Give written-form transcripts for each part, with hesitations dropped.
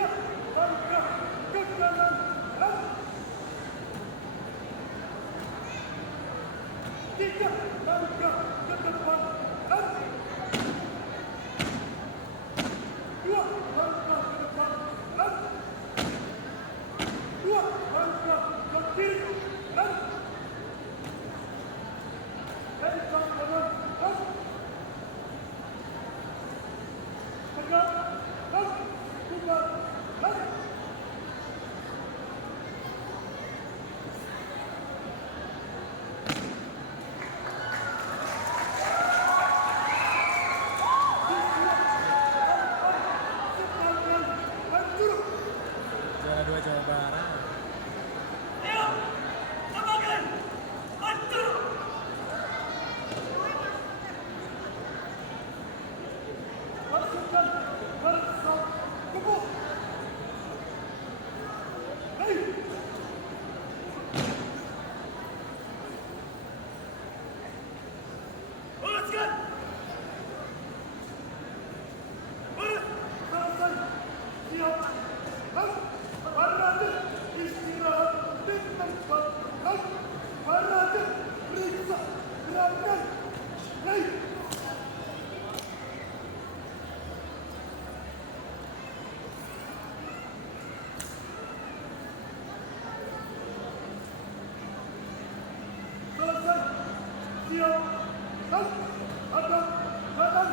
langkah ke kanan, tiga langkah ke depan, dua langkah ke depan, dua langkah ke kiri, pegang kanan, tegak, bubar, Juara 2 Jawa Barat. ayo, samakan, hancur. Pasukan bersama gebuk. Hei, uruskan. Urus, selesai, siap. Parade istirahat di tempat. Parade periksa gerakan. Hei, selesai, siap. Hadap kanan,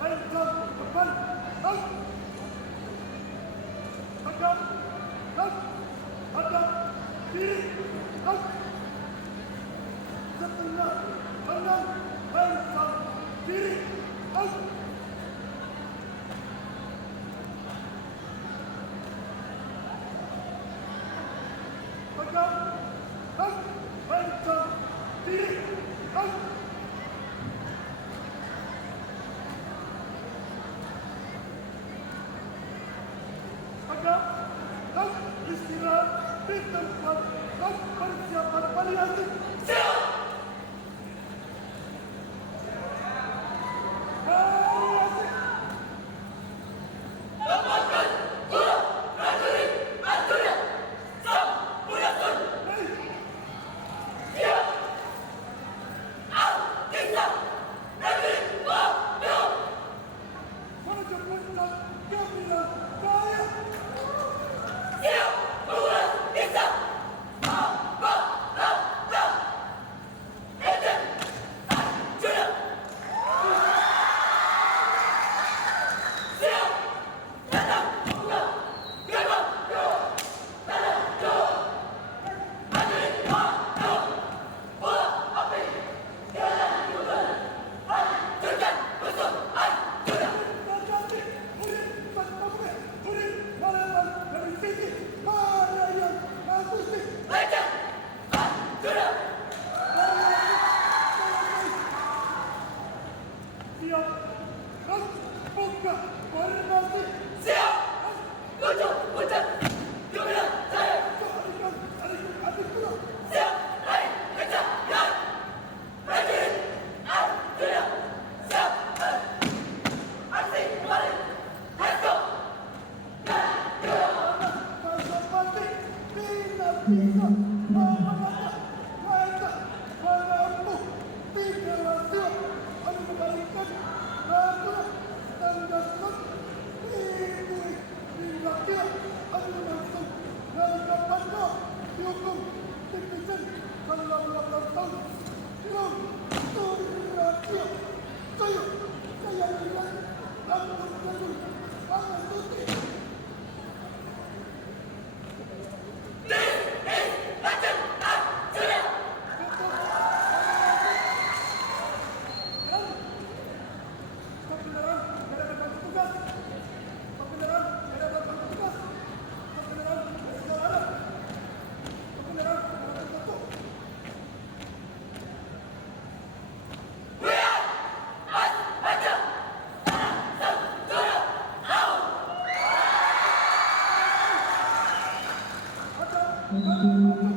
pegang depan, hadap, hadap kiri, setengah kanan, pegang kiri, pegang, pegang kiri, tegak, istirahat di tempat, persiapan variasi. Siap! Variasi. Lepaskan bola prajurit Anturia Sampurasun. Hei, siap! Al-Kisah prajurit Wabio. Maju puncak gemilang saya. Siap, mengulas bisa. Ejen, sudah. Siap, datang, buka, gerbang, dalam, prajurit Wabio. Bola api, jalan bulan, hancurkan musuh, hancurkan. Murid berpamrih, murid melawan dari sisi mana yang agusti. Ejen, sudah. Siap, buka, formasi. Siap, tujuh, puncak, gemilang saya. Carikan, adik kuda. Siap, naik, kejar, jalan. Prajurit, sudah. Siap, aksi, kembali. Let's go. Pasapati, tidak bisa mengatakan mereka mengampu tiga rasio mengembalikan peraturan dan dasar ini dilakukan langsung dalam kapannya dihukum dipicen selama 18 tahun. Belum turun rasio. Saya bilang langsung jadul pangan putih. Thank you.